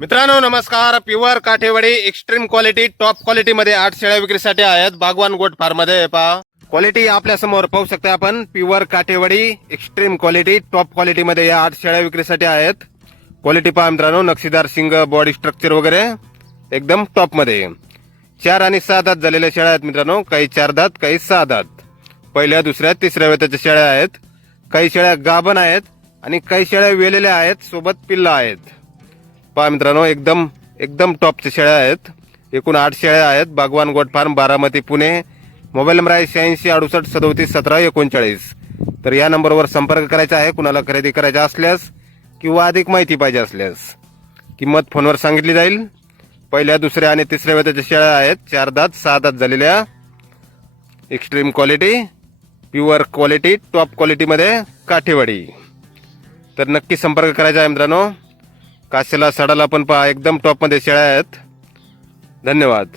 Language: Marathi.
मित्रांनो नमस्कार. Pure Kathewadi extreme quality top quality मध्ये आठ शेळ्या विक्रीसाठी आहेत. बागवान गोट फार्ममध्ये पहा. क्वालिटी आपल्यासमोर पाहू शकता आपण. Pure Kathewadi extreme quality top quality मध्ये या आठ शेळ्या विक्रीसाठी आहेत. क्वालिटी पहा मित्रांनो नक्षीदार शिंग बॉडी स्ट्रक्चर वगैरे एकदम टॉपमध्ये. चार आणि सहा दात झालेल्या शेळ्या आहेत मित्रांनो. काही चार दात काही सहा दात. पहिल्या दुसऱ्या तिसऱ्या वेताच्या शेळ्या आहेत. काही शेळ्या गाभण आहेत आणि काही शेळ्या वेलेल्या आहेत सोबत पिल्ला आहेत. पहा मित्रांनो एकदम एकदम टॉपच्या शेळ्या आहेत. एकूण आठ शेळ्या आहेत. Bagwan goat farm Baramati Pune. Mobile number आहे शहाऐंशी अडुसष्ट सदोतीस सतरा एकोणचाळीस. तर या नंबरवर संपर्क करायचा आहे. कुणाला खरेदी करायचा असल्यास किंवा अधिक माहिती पाहिजे असल्यास किंमत फोनवर सांगितली जाईल. पहिल्या दुसऱ्या आणि तिसऱ्या वेताच्या शेळ्या आहेत. चार दात सहा दात झालेल्या. Extreme quality pure quality top क्वालिटीमध्ये Kathewadi. तर नक्की संपर्क करायचा आहे मित्रांनो. कासेला सडाला पण पहा एकदम टॉपमध्ये शेळ्या आहेत. धन्यवाद.